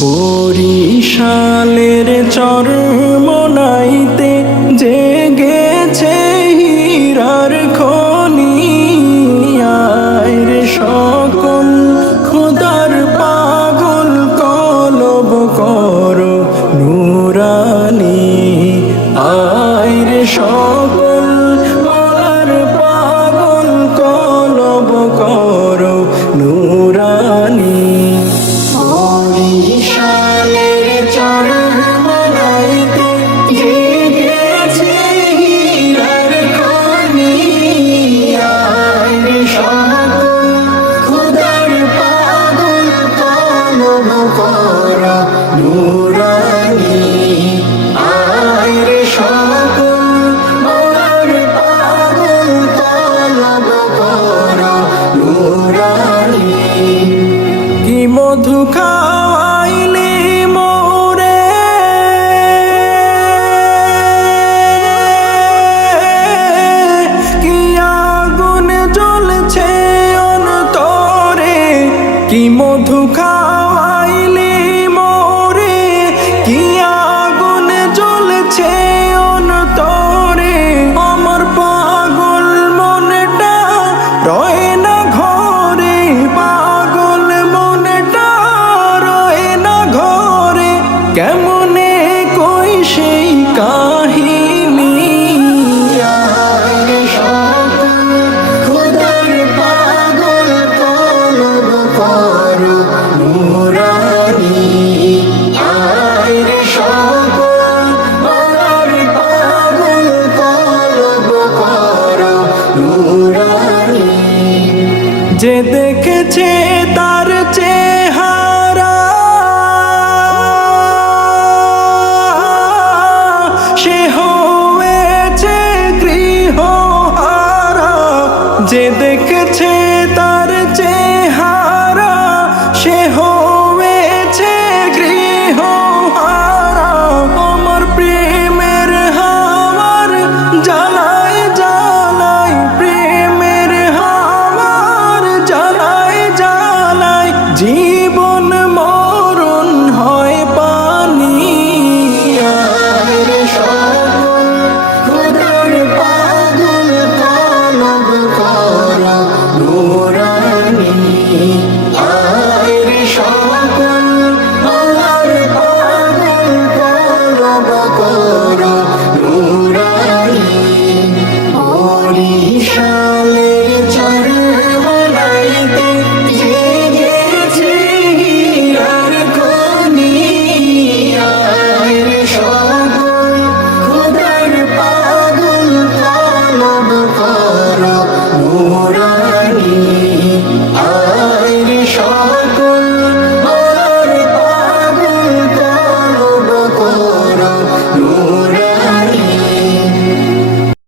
বরিশালের চরমোনাইতে জেগেছে হীরার খনি, আয় রে সকল খোদার পাগল কলব করো নুরানি, আয় রে সকল মলার পাগল কলব করো নুরানি। বরিশালের চরমোনাইতে জেগেছে হীরার খনি, আয় রে সকল খোদার পাগল কলব করো নুরানি, আয় রে সকল মলার পাগল কলব করো নুরানি। কি মধু খাওয়াইলে মোরে, কি আগুন জ্বলছে অন্তরে, কি মধু খাওয়াইলে মোরে, কি আগুন জ্বলছে অন্তরে, আমার পাগল মনটা রয় না ঘরে, পাগল মনটা রয় না ঘরে, কেমনে কই সেই কাহিনী, আয় রে সকল খোদার পাগল কলব করো নুরানি, আয় রে সকল মলার পাগল কলব করো নুরানি। যে দেখেছে তার চেহারা, সে হয়েছে গৃহহারা, যে দেখেছে